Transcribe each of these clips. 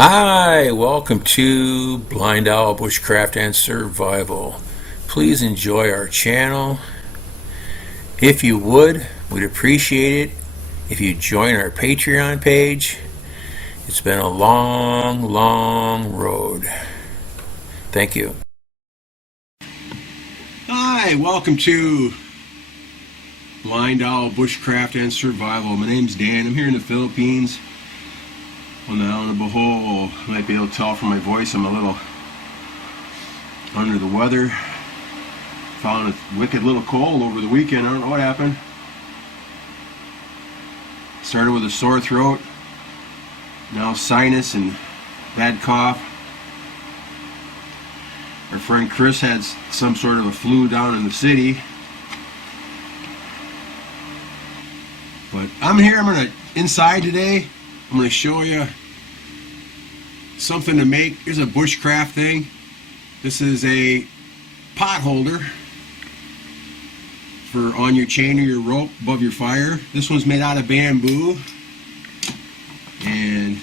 Hi, welcome to BlindOwl Bushcraft and Survival. Please enjoy our channel. If you would, we'd appreciate it if you join our Patreon page. It's been a long road. Thank you. Hi, welcome to BlindOwl Bushcraft and Survival. My name's Dan. I'm here in the Philippines on the Island of Bohol. You might be able to tell from my voice I'm a little under the weather. Found a wicked little cold over the weekend. I don't know what happened. Started with a sore throat, now sinus and bad cough. Our friend Chris had some sort of a flu down in the city. But I'm here. Inside today. I'm going to show you something to make. Here's a bushcraft thing. This is a pot holder for on your chain or your rope above your fire. This one's made out of bamboo, and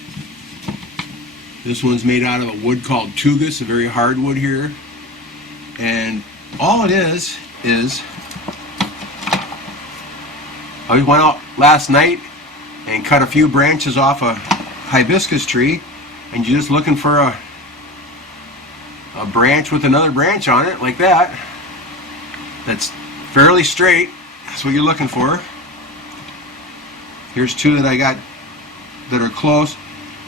this one's made out of a wood called tugus, a very hard wood here. And all it is I went out last night and cut a few branches off a hibiscus tree, and you're just looking for a branch with another branch on it like that that's fairly straight. That's what you're looking for. Here's two that I got that are close.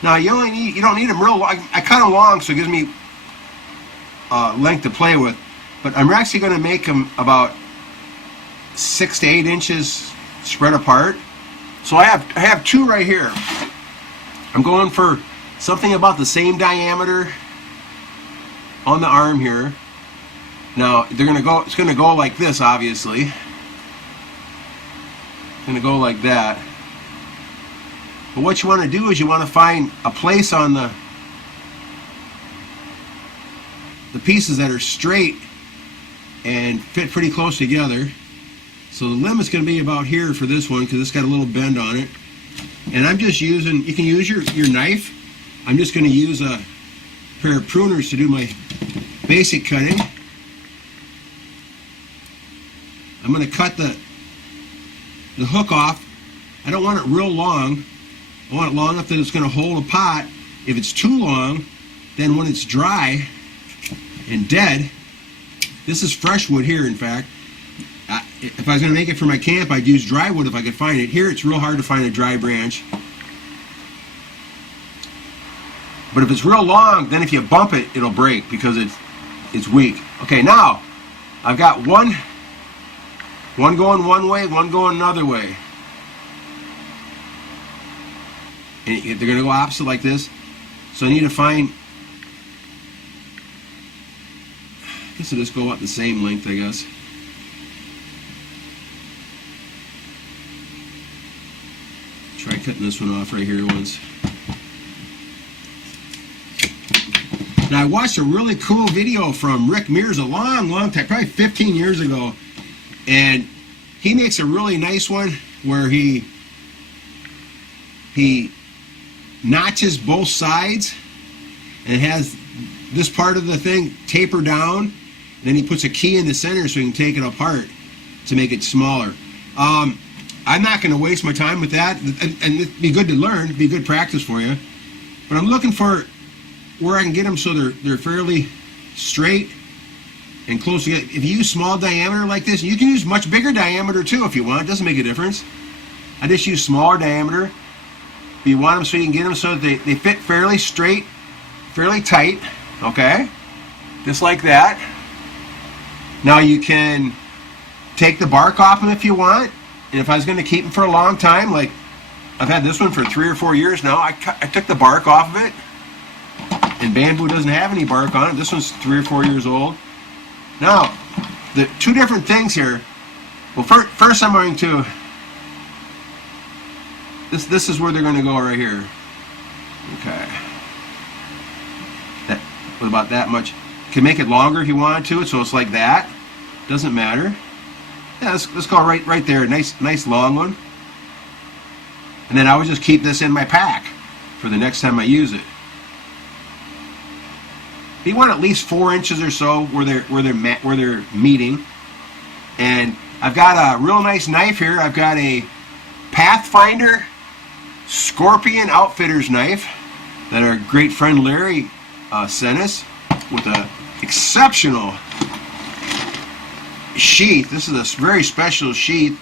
Now you don't need them real long. I cut them long so it gives me length to play with, but I'm actually going to make them about 6 to 8 inches spread apart. So I have two right here. I'm going for something about the same diameter on the arm here. Now it's gonna go like this, obviously. It's gonna go like that. But what you want to do is you want to find a place on the pieces that are straight and fit pretty close together. So the limit's going to be about here for this one because it's got a little bend on it. And I'm just using, you can use your knife. I'm just going to use a pair of pruners to do my basic cutting. I'm going to cut the hook off. I don't want it real long. I want it long enough that it's going to hold a pot. If it's too long, then when it's dry and dead, this is fresh wood here, in fact. If I was going to make it for my camp, I'd use dry wood if I could find it. Here it's real hard to find a dry branch. But if it's real long, then if you bump it, it'll break because it's weak. Okay, now I've got one going one way, one going another way. And they're going to go opposite like this. So I need to find, I guess I'll just go up the same length, I guess. Try cutting this one off right here once. Now I watched a really cool video from Rick Mears a long time, probably 15 years ago, and he makes a really nice one where he notches both sides and it has this part of the thing taper down, and then he puts a key in the center so he can take it apart to make it smaller. I'm not going to waste my time with that, and it'd be good to learn, it'd be good practice for you. But I'm looking for where I can get them so they're fairly straight and close together. If you use small diameter like this, you can use much bigger diameter too if you want. It doesn't make a difference. I just use smaller diameter. But you want them so you can get them so that they fit fairly straight, fairly tight. Okay, just like that. Now you can take the bark off them if you want. And if I was going to keep them for a long time, like I've had this one for 3 or 4 years now, I took the bark off of it. And bamboo doesn't have any bark on it. This one's 3 or 4 years old. Now, the two different things here. Well, first I'm going to, this is where they're going to go right here. Okay. That, with about that much. You can make it longer if you wanted to, so it's like that. Doesn't matter. Yeah, let's go right there. Nice long one. And then I would just keep this in my pack for the next time I use it. You want at least 4 inches or so where they're meeting. And I've got a real nice knife here. I've got a Pathfinder Scorpion Outfitters knife that our great friend Larry sent us with an exceptional sheath. This is a very special sheath.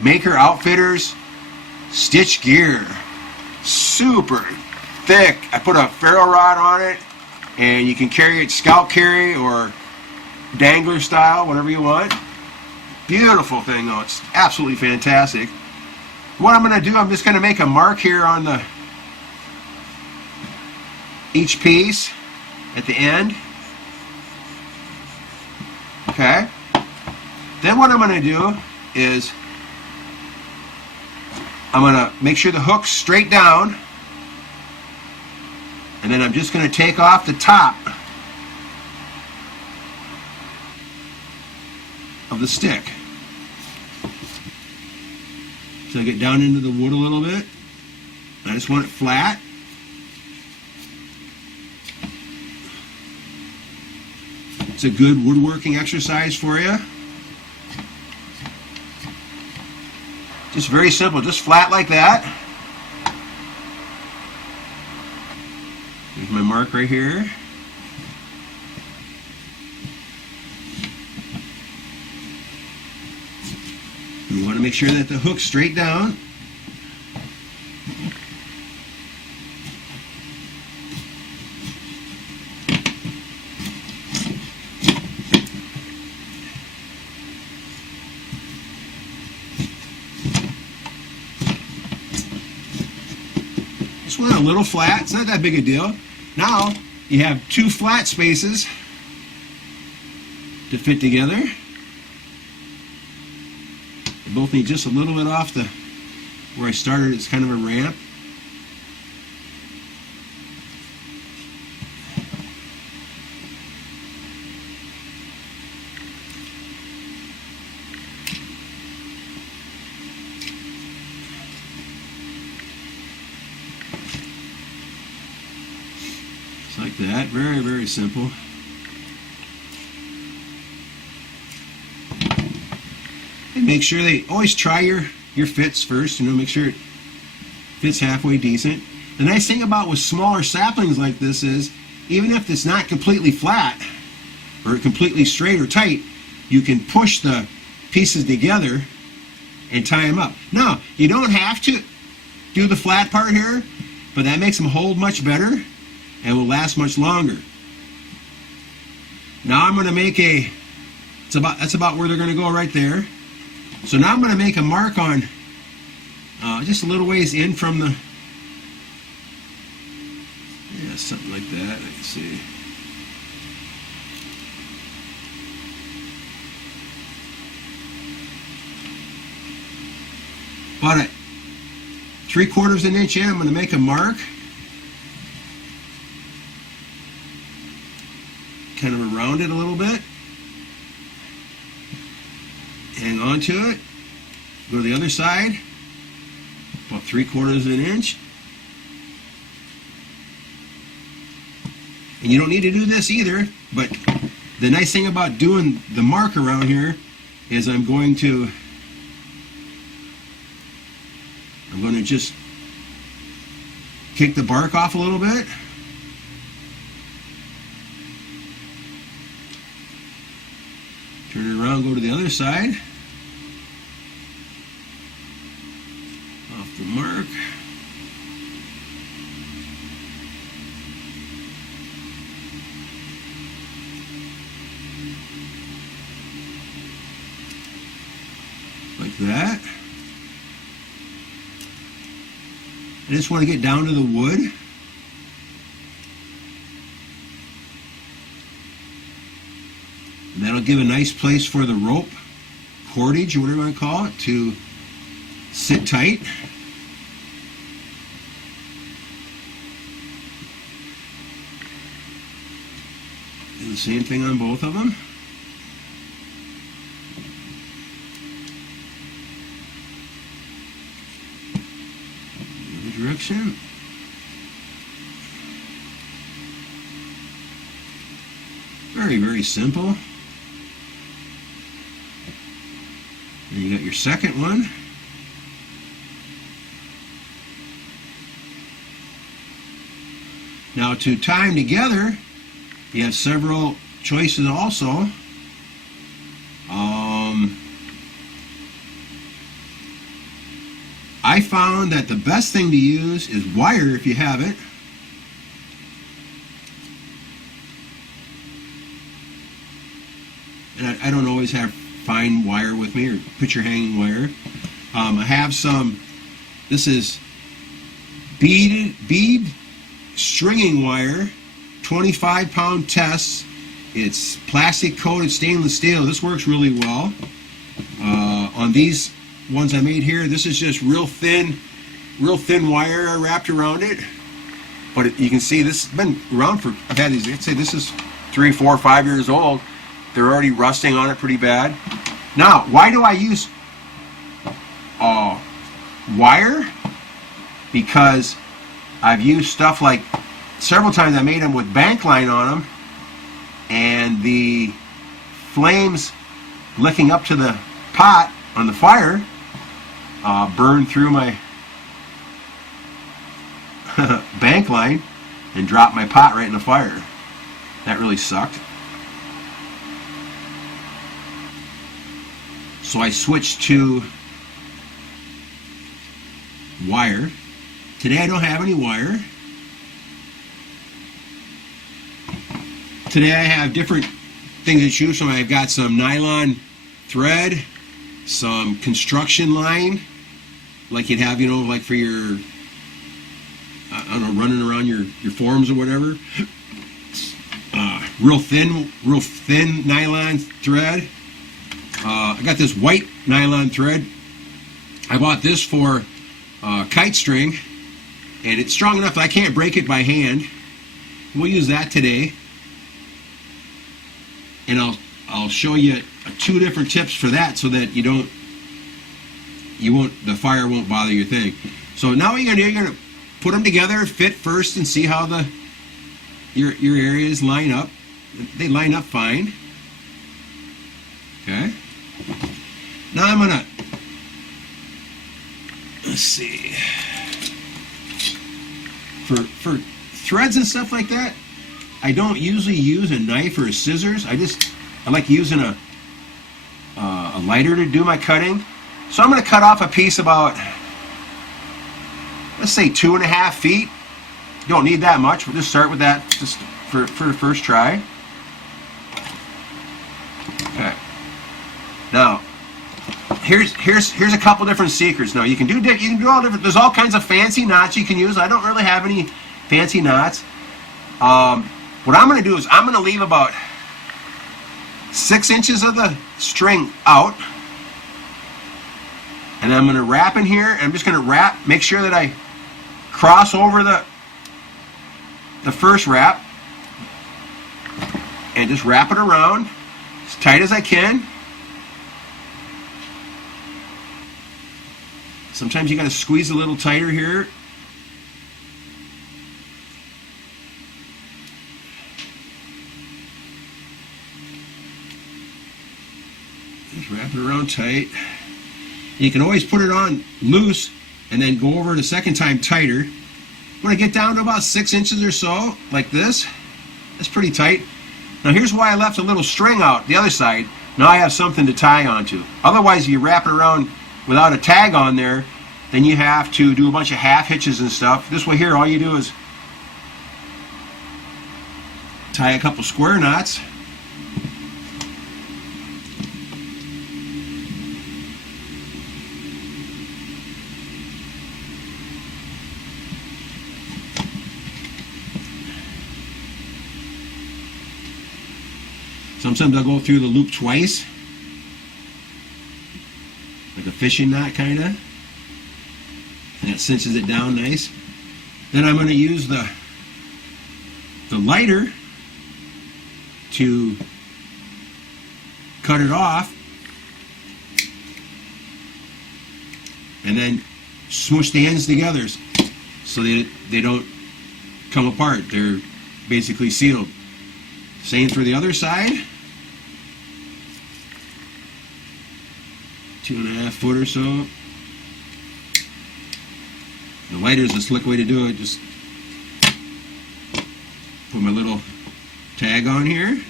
Maker Outfitters Stitch Gear. Super thick. I put a ferro rod on it, and you can carry it scout carry or dangler style, whatever you want. Beautiful thing though. It's absolutely fantastic. What I'm going to do, I'm just going to make a mark here on each piece at the end. Okay. Then what I'm going to do is I'm going to make sure the hook's straight down, and then I'm just going to take off the top of the stick. So I get down into the wood a little bit. I just want it flat. It's a good woodworking exercise for you. Just very simple, just flat like that. There's my mark right here. You want to make sure that the hook's straight down. Just want it a little flat. It's not that big a deal. Now you have 2 flat spaces to fit together. They both need just a little bit off the where I started. It's kind of a ramp. Just like that. Very, very simple. And make sure they always try your fits first, make sure it fits halfway decent. The nice thing about with smaller saplings like this is, even if it's not completely flat or completely straight or tight, you can push the pieces together and tie them up. Now, you don't have to do the flat part here, but that makes them hold much better and will last much longer. Now I'm going to make that's about where they're going to go right there. So now I'm going to make a mark on just a little ways in from the, something like that. Let's see. About at 3/4 of an inch in, I'm going to make a mark. Kind of around it a little bit. Hang on to it. Go to the other side. About 3/4 of an inch. And you don't need to do this either, but the nice thing about doing the mark around here is I'm going to just kick the bark off a little bit. Turn it around, go to the other side. Off the mark. Like that. I just want to get down to the wood. And that'll give a nice place for the rope, cordage, or whatever you want to call it, to sit tight. Do the same thing on both of them. The other direction. Very, very simple. And you got your second one. Now to tie them together, you have several choices also. I found that the best thing to use is wire if you have it. And I don't always have fine wire with me, or picture hanging wire. I have some, this is bead stringing wire, 25-pound test. It's plastic coated stainless steel. This works really well. On these ones I made here, this is just real thin wire I wrapped around it. But you can see this has been around for, I've had these, I'd say this is 3, 4, 5 years old. They're already rusting on it pretty bad. Now, why do I use wire? Because I've used stuff like, several times I made them with bank line on them, and the flames licking up to the pot on the fire burned through my bank line and dropped my pot right in the fire. That really sucked. So I switched to wire. Today I don't have any wire. Today I have different things to choose from. I've got some nylon thread, some construction line, like you'd have, you know, like for your, I don't know, running around your forms or whatever. Real thin nylon thread. I got this white nylon thread. I bought this for kite string, and it's strong enough that I can't break it by hand. We'll use that today, and I'll show you 2 different tips for that, so that the fire won't bother your thing. So now what you're gonna do, you're gonna put them together, fit first, and see how your areas line up. They line up fine. Okay. Now I'm gonna, let's see, for threads and stuff like that, I don't usually use a knife or a scissors. I like using a lighter to do my cutting. So I'm gonna cut off a piece about, let's say 2.5 feet. You don't need that much. We'll just start with that just for the first try. Okay. Now, here's a couple different secrets. Now you can do all different. There's all kinds of fancy knots you can use. I don't really have any fancy knots. What I'm going to do is I'm going to leave about 6 inches of the string out, and I'm going to wrap in here. And I'm just going to wrap. Make sure that I cross over the first wrap, and just wrap it around as tight as I can. Sometimes you got to squeeze a little tighter here. Just wrap it around tight. You can always put it on loose and then go over it a second time tighter. When I get down to about 6 inches or so, like this, that's pretty tight. Now here's why I left a little string out the other side. Now I have something to tie onto. Otherwise, if you wrap it around without a tag on there, then you have to do a bunch of half hitches and stuff. This way here, all you do is tie a couple square knots. Sometimes I'll go through the loop twice, like a fishing knot kind of, and it cinches it down nice. Then I'm going to use the lighter to cut it off, and then smoosh the ends together so they don't come apart. They're basically sealed. Same for the other side. 2.5 foot or so. The lighter is a slick way to do it. Just put my little tag on here.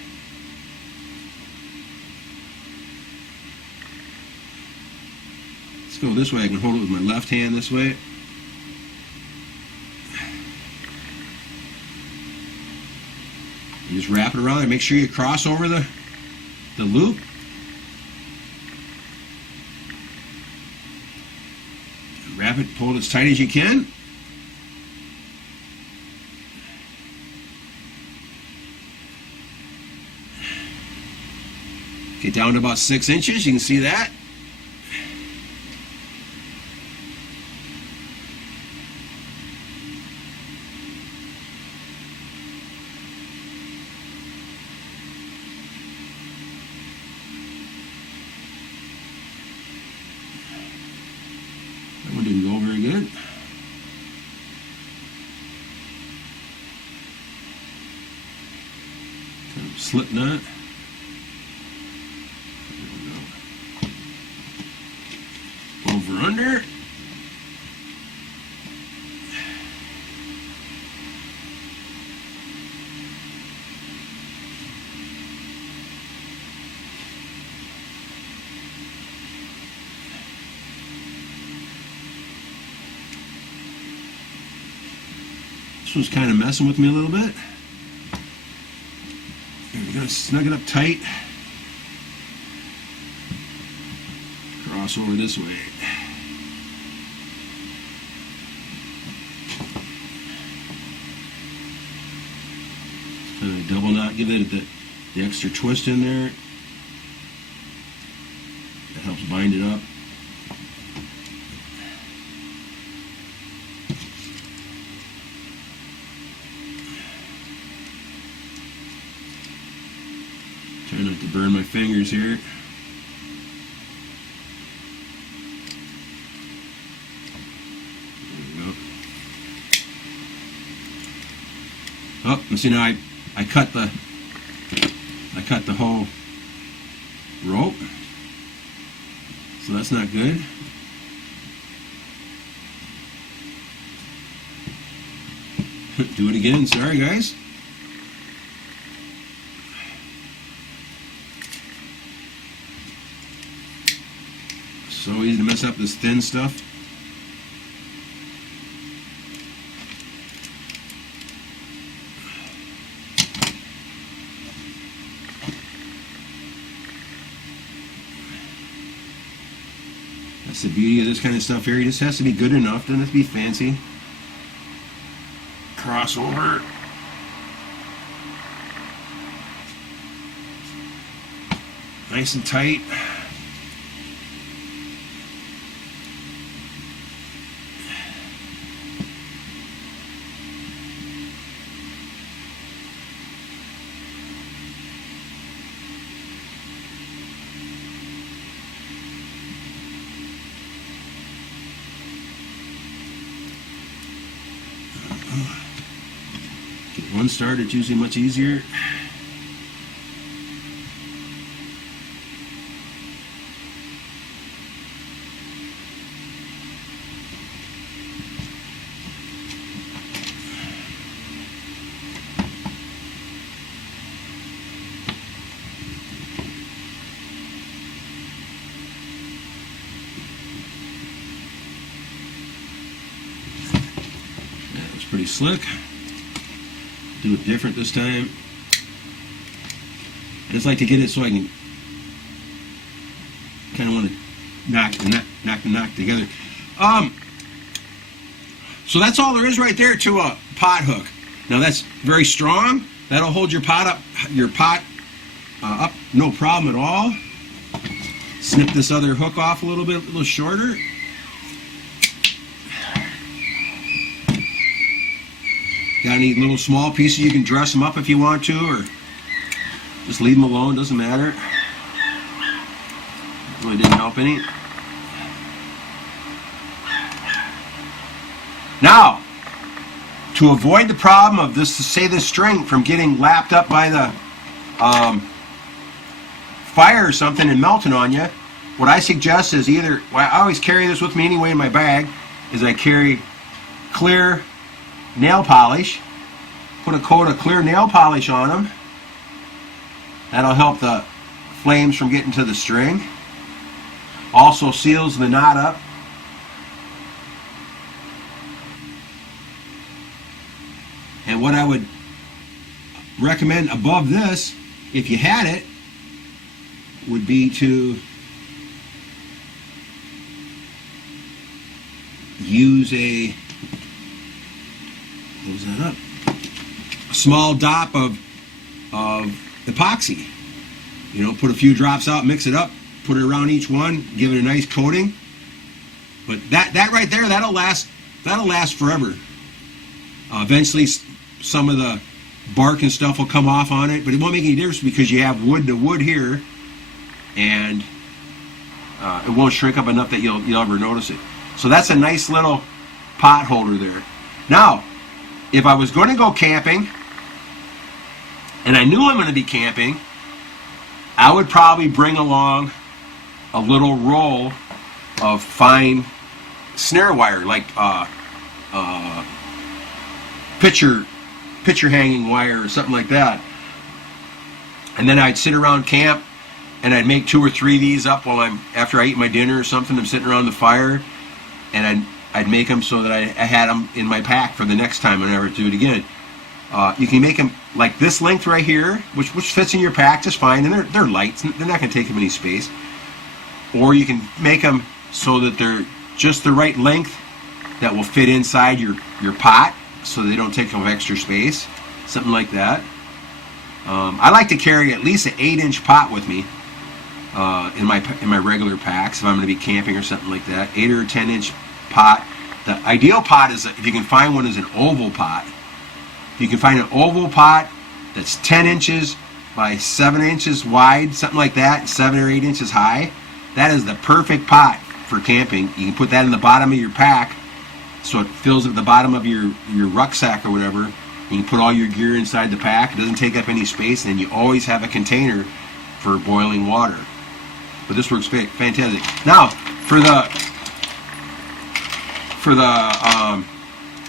Let's go this way. I can hold it with my left hand this way. You just wrap it around and make sure you cross over the loop. Wrap it, pull it as tight as you can. Get down to about 6 inches, you can see that. That one didn't go very good. Kind of slip knot. Over under. This one's kind of messing with me a little bit. We're going to snug it up tight. Cross over this way. Kind of double knot, give it the extra twist in there. That helps bind it up. Try not to burn my fingers here. Oh, and see now I cut the whole rope, so that's not good. Do it again. Sorry, guys. So easy to mess up this thin stuff. That's the beauty of this kind of stuff here. It just has to be good enough. Doesn't have to be fancy. Cross over. Nice and tight. Get one started, it's usually much easier. That was pretty slick. Do it different this time. I just like to get it so I can kind of want to knock together. So that's all there is right there to a pot hook. Now that's very strong. That'll hold your pot up, no problem at all. Snip this other hook off a little bit, a little shorter. Got any little small pieces, you can dress them up if you want to, or just leave them alone, doesn't matter. Really didn't help any. Now, to avoid the problem of this, say this string from getting lapped up by the fire or something and melting on you, what I suggest is either, well, I always carry this with me anyway in my bag, is I carry clear nail polish, put a coat of clear nail polish on them. That'll help the flames from getting to the string. Also seals the knot up. And what I would recommend above this, if you had it, would be to use a, close that up, a small dop of epoxy. You know, put a few drops out, mix it up, put it around each one, give it a nice coating. But that right there, that'll last forever. Eventually some of the bark and stuff will come off on it, but it won't make any difference because you have wood to wood here, and it won't shrink up enough that you'll ever notice it. So that's a nice little pot holder there. Now, if I was going to go camping, and I knew I'm going to be camping, I would probably bring along a little roll of fine snare wire, like picture hanging wire or something like that. And then I'd sit around camp and I'd make 2 or 3 of these up while after I eat my dinner or something. I'm sitting around the fire, and I'd make them so that I had them in my pack for the next time I never do it again. You can make them like this length right here, which fits in your pack just fine, and they're light. They're not going to take up any space. Or you can make them so that they're just the right length that will fit inside your pot, so they don't take up extra space, something like that. I like to carry at least an 8-inch pot with me in my regular packs if I'm going to be camping or something like that. 8 or 10-inch pot. The ideal pot is, if you can find one, is an oval pot. If you can find an oval pot that's 10 inches by 7 inches wide, something like that, 7 or 8 inches high, that is the perfect pot for camping. You can put that in the bottom of your pack, so it fills at the bottom of your rucksack or whatever. You can put all your gear inside the pack. It doesn't take up any space, and you always have a container for boiling water. But this works fantastic. Now, for the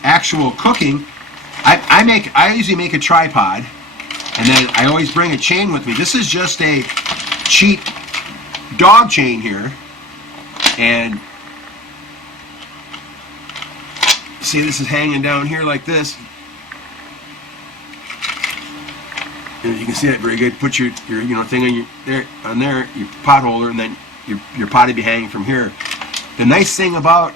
actual cooking, I usually make a tripod, and then I always bring a chain with me. This is just a cheap dog chain here, and see, this is hanging down here like this. And you can see that very good. Put your thing on there, your pot holder, and then your pot will be hanging from here. The nice thing about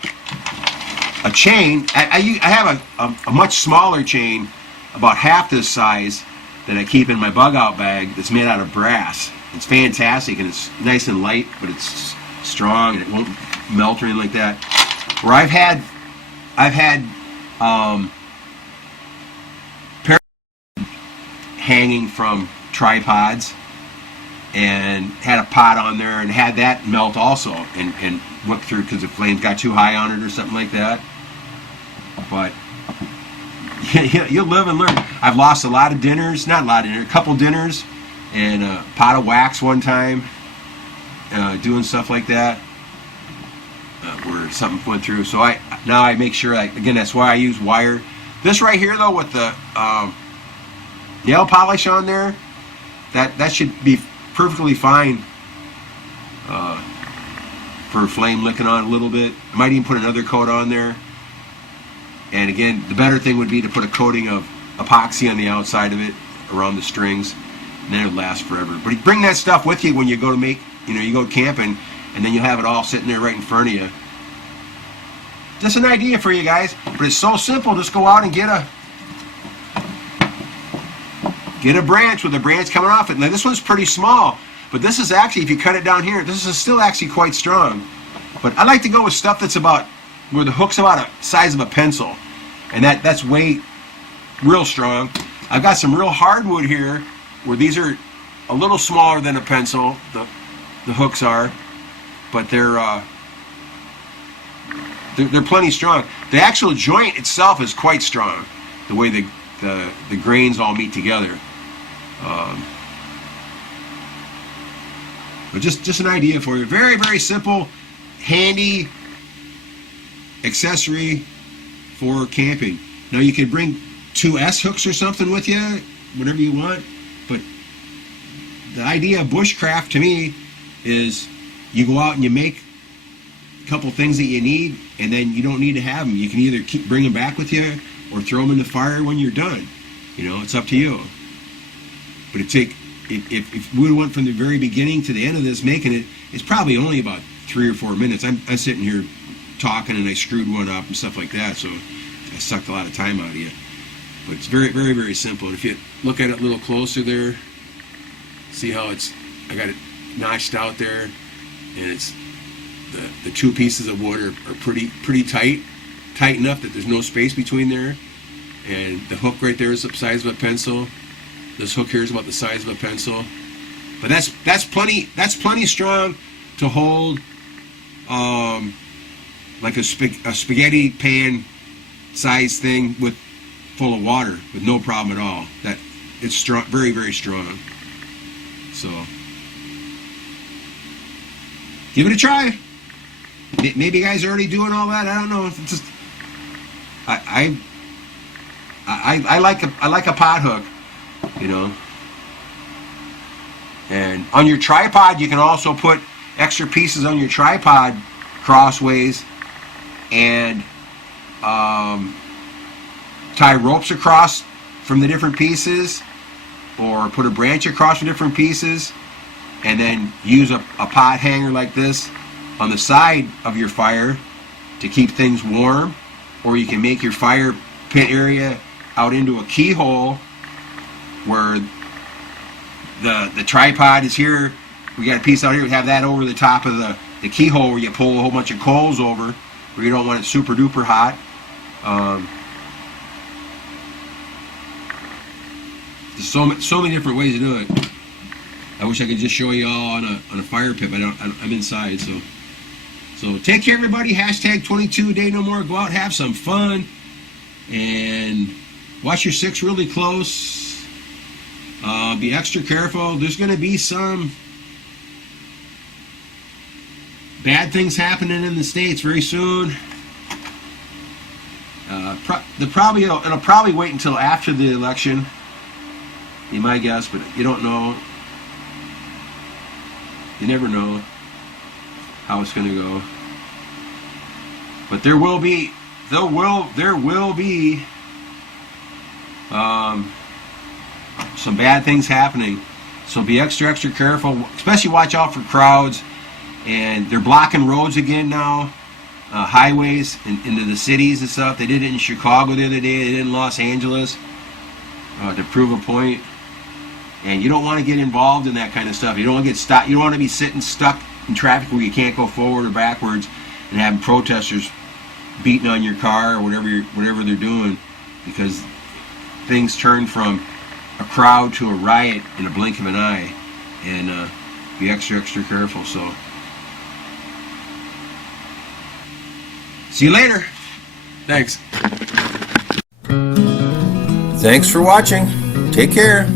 a chain, I have a much smaller chain, about half this size, that I keep in my bug out bag, that's made out of brass. It's fantastic, and it's nice and light, but it's strong, and it won't melt or anything like that. Where I've had hanging from tripods, and had a pot on there and had that melt also, and whip through because the flames got too high on it or something like that. But you'll live and learn. I've lost a lot of dinners, not a lot of dinners, a couple dinners, and a pot of wax one time, doing stuff like that, where something went through. So now I make sure, again, that's why I use wire. This right here though, with the nail polish on there, that should be perfectly fine for flame licking on a little bit. I might even put another coat on there. And again, the better thing would be to put a coating of epoxy on the outside of it around the strings, and then it'll last forever. But bring that stuff with you when you go to you go camping, and then you'll have it all sitting there right in front of you. Just an idea for you guys, but it's so simple. Just go out and get a branch with a branch coming off it. Now this one's pretty small, but this is actually, if you cut it down here, this is still actually quite strong. But I like to go with stuff that's where the hook's about the size of a pencil, and that's real strong. I've got some real hardwood here where these are a little smaller than a pencil, the hooks are, but they're plenty strong. The actual joint itself is quite strong, the way the grains all meet together. But just an idea for you. Very, very simple, handy accessory for camping. Now you could bring 2 S-hooks or something with you, whatever you want, but the idea of bushcraft to me is you go out and you make a couple things that you need, and then you don't need to have them. You can either bring them back with you or throw them in the fire when you're done. You know, it's up to you. But if we went from the very beginning to the end of this making it, it's probably only about 3 or 4 minutes. I'm sitting here talking and I screwed one up and stuff like that, so I sucked a lot of time out of you. But it's very, very, very simple. And if you look at it a little closer there, see how I got it notched out there, and it's the 2 pieces of wood are pretty tight enough that there's no space between there. And the hook right there is the size of a pencil. This hook here is about the size of a pencil. But that's plenty strong to hold like a spaghetti pan size thing full of water with no problem at all. That it's strong, very, very strong. So give it a try. Maybe you guys are already doing all that. I don't know. It's just I like a pot hook, you know. And on your tripod, you can also put extra pieces on your tripod crossways and tie ropes across from the different pieces, or put a branch across from different pieces, and then use a pot hanger like this on the side of your fire to keep things warm. Or you can make your fire pit area out into a keyhole where the tripod is here. We got a piece out here. We have that over the top of the keyhole where you pull a whole bunch of coals over, where you don't want it super duper hot. There's so many different ways to do it. I wish I could just show you all on a fire pit, but I'm inside. So take care, everybody. Hashtag 22 day no more. Go out, have some fun, and watch your 6 really close. Be extra careful. There's going to be some bad things happening in the States very soon. It'll probably wait until after the election, you might guess, but you don't know. You never know how it's going to go. But there will be some bad things happening. So be extra careful. Especially watch out for crowds. And they're blocking roads again now, highways into the cities and stuff. They did it in Chicago the other day. They did it in Los Angeles to prove a point. And you don't want to get involved in that kind of stuff. You don't want to get stuck. You don't want to be sitting stuck in traffic where you can't go forward or backwards, and having protesters beating on your car or whatever they're doing, because things turn from a crowd to a riot in a blink of an eye. And be extra careful. So see you later. Thanks. Thanks for watching. Take care.